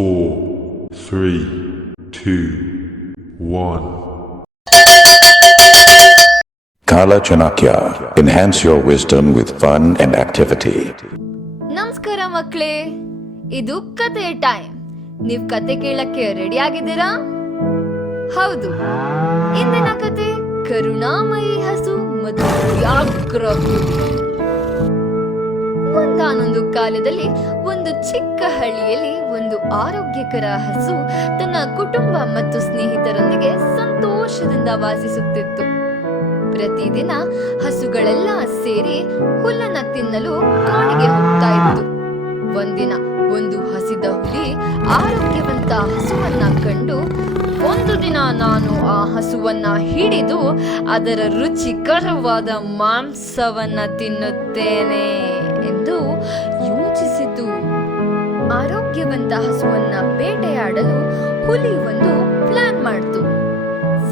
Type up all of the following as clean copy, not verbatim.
4, 3, 2, 1. Kala Chanakya. Enhance your wisdom with fun and activity. ನಮಸ್ಕಾರ ಮಕ್ಕಳೇ, ಇದು ಕತೆ ಟೈಮ್. ನೀವ್ ಕತೆ ಕೇಳಕ್ಕೆ ರೆಡಿ ಆಗಿದ್ದೀರಾ? ಹೌದು, ಇಂದಿನ ಕತೆ ಕರುಣಾಮಯಿ ಹಸು ಮತ್ತು ವ್ಯಾಘ್ರ ಹುಲಿ. ಒಂದಾನೊಂದು ಕಾಲದಲ್ಲಿ ಒಂದು ಚಿಕ್ಕ ಹಳ್ಳಿಯಲ್ಲಿ ಒಂದು ಆರೋಗ್ಯಕರ ಹಸು ತನ್ನ ಕುಟುಂಬ ಮತ್ತು ಸ್ನೇಹಿತರೊಂದಿಗೆ ಸಂತೋಷದಿಂದ ವಾಸಿಸುತ್ತಿತ್ತು. ಪ್ರತಿದಿನ ಹಸುಗಳೆಲ್ಲ ಸೇರಿ ಹುಲ್ಲನ್ನ ತಿನ್ನಲು ಕಾಡಿಗೆ ಹೋಗ್ತಾ ಇತ್ತು. ಒಂದಿನ ಒಂದು ಹಸಿದ ಹುಲಿ ಆರೋಗ್ಯವಂತ ಹಸುವನ್ನ ಕಂಡು, ಒಂದು ದಿನ ನಾನು ಆ ಹಸುವನ್ನ ಹಿಡಿದು ಅದರ ರುಚಿಕರವಾದ ಮಾಂಸವನ್ನ ತಿನ್ನುತ್ತೇನೆ ಎಂದು ಯೋಚಿಸಿತು. ಆರೋಗ್ಯವಂತ ಹಸುವನ್ನ ಬೇಟೆಯಾಡಲು ಹುಲಿ ಒಂದು ಪ್ಲಾನ್ ಮಾಡಿತು.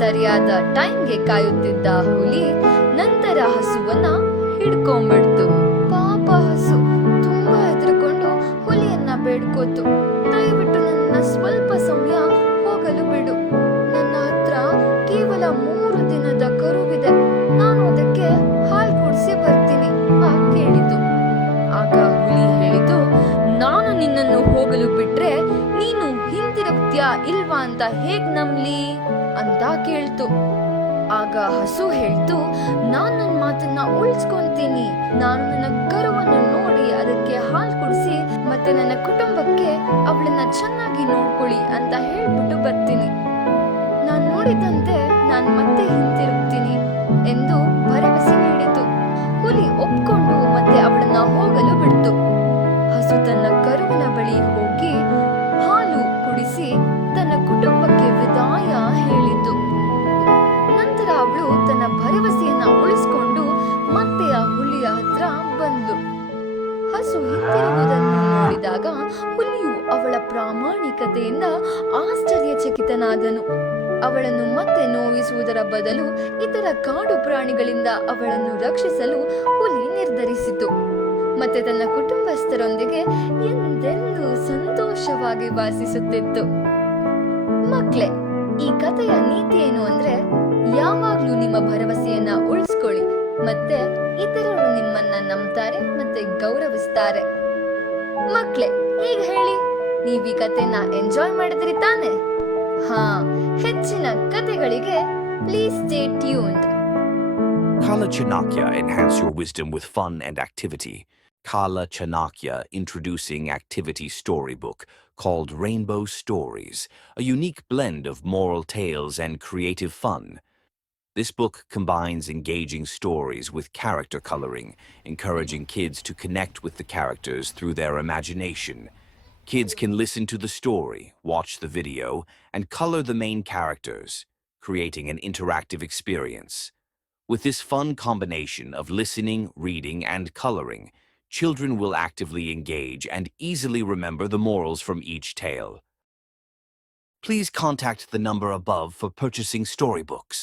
ಸರಿಯಾದ ಟೈಮ್ಗೆ ಕಾಯುತ್ತಿದ್ದ ಹುಲಿ ನಂತರ ಹಸುವನ್ನ ಹಿಡ್ಕೊಂಡ್ಬಿಡ್ತು. ಪಾಪ ಹಸು ತುಂಬಾ ಹೆದರ್ಕೊಂಡು ಹುಲಿಯನ್ನ ಬೇಡ್ಕೋತು, ದಯವಿಟ್ಟು ನನ್ನ ಸ್ವಲ್ಪ ಸಮಯ ಹೋಗಲು ಬಿಡು. ನನ್ನ ಹತ್ರ ಕೇವಲ 3 ದಿನದ ಕರುವಿದೆ, ನಾನು ಅದಕ್ಕೆ ಹಾಲು ಕುಡಿಸಿ ಬರ್ತೀನಿ ಕೇಳಿತು. ಆಗ ಹುಲಿ ಹೇಳಿತು, ನಾನು ನಿನ್ನನ್ನು ಹೋಗಲು ಬಿಟ್ರೆ ನೀನು ಹಿಂದಿರುಗ್ತೀಯಾ ಇಲ್ವಾ ಅಂತ ಹೇಗ್ ನಂಬ್ಲಿ ಅಂತ ಕೇಳ್ತು. ಆಗ ಹಸು ಹೇಳ್ತು, ನಾನ್ ನನ್ನ ಮಾತನ್ನ ಉಳಿಸ್ಕೊಂತೀನಿ. ನಾನು ನನ್ನ ಕರುವನ್ನು ನೋಡಿ ಅದಕ್ಕೆ ಹಾಲು ಕುಡಿಸಿ ಮತ್ತೆ ನನ್ನ ಕುಟುಂಬಕ್ಕೆ ಅವಳನ್ನ ಚೆನ್ನಾಗಿ ನೋಡ್ಕೊಳ್ಳಿ ಅಂತ ಹೇಳ್ಬಿಟ್ಟು ಬರ್ತೀನಿ. ನಾನ್ ನೋಡಿದಂತೆ ನಾನ್ ಮತ್ತೆ ಹಿಂತಿರುಗ್ತೀನಿ ಎಂದು ಭರವಸೆ ನೀಡಿತು. ಹುಲಿ ಒಪ್ಕೊಂಡು ಮತ್ತೆ ಅವಳನ್ನ ಹೋಗಲು ಬಿಡ್ತು. ಹಸು ತನ್ನ ಕರುವಿನ ಬಳಿ ಹೋಗಿ ಹಾಲು ಕುಡಿಸಿ ತನ್ನ ಕುಟುಂಬಕ್ಕೆ ವಿದಾಯ ಹೇಳಿತು. ನಂತರ ಅವಳು ತನ್ನ ಭರವಸೆಯನ್ನ ಉಳಿಸಿಕೊಂಡು ಮತ್ತೆ ಆ ಹುಲಿಯ ಹತ್ರ ಬಂದು ಹಸು ಹಿಂತಿರುಗುವುದನ್ನು ನೋಡಿದಾಗ ಹುಲಿಯು ಅವಳ ಪ್ರಾಮಾಣಿಕತೆಯಿಂದ ಆಶ್ಚರ್ಯಚಕಿತನಾದನು. ಅವಳನ್ನು ಮತ್ತೆ ನೋವಿಸುವುದರ ಬದಲು ಇತರ ಕಾಡು ಪ್ರಾಣಿಗಳಿಂದ ಅವಳನ್ನು ರಕ್ಷಿಸಲು ಹುಲಿ ನಿರ್ಧರಿಸಿತು. ಮತ್ತೆ ತನ್ನ ಕುಟುಂಬಸ್ಥರೊಂದಿಗೆ ಎಂದೆಂದೂ ಸಂತೋಷವಾಗಿ ವಾಸಿಸುತ್ತಿತ್ತು. ಮಕ್ಕಳೇ, ಈ ಕಥೆಯ ನೀತಿ ಏನು ಅಂದ್ರೆ, ಯಾವಾಗ್ಲೂ ನಿಮ್ಮ ಭರವಸೆಯನ್ನ ಉಳಿಸ್ಕೊಳ್ಳಿ, ಮತ್ತೆ ಇತರರು ನಿಮ್ಮನ್ನ ನಂಬ್ತಾರೆ ಮತ್ತೆ ಗೌರವಿಸ್ತಾರೆ. ಮಕ್ಕಳೇ, ಈಗ ಹೇಳಿ, ನೀವ್ ಈ ಕಥೆನ ಎಂಜಾಯ್ ಮಾಡಿದ್ರಿ ತಾನೆ? ಹೆಚ್ಚಿನ ಕಥೆಗಳಿಗೆ please stay tuned. Kala Chanakya. Enhance your wisdom with fun and activity. Kala Chanakya introducing activity storybook called Rainbow Stories, a unique blend of moral tales and creative fun. This book combines engaging stories with character coloring, encouraging kids to connect with the characters through their imagination. Kids can listen to the story, watch the video, and color the main characters, creating an interactive experience. With this fun combination of listening, reading, and coloring, children will actively engage and easily remember the morals from each tale. Please contact the number above for purchasing storybooks.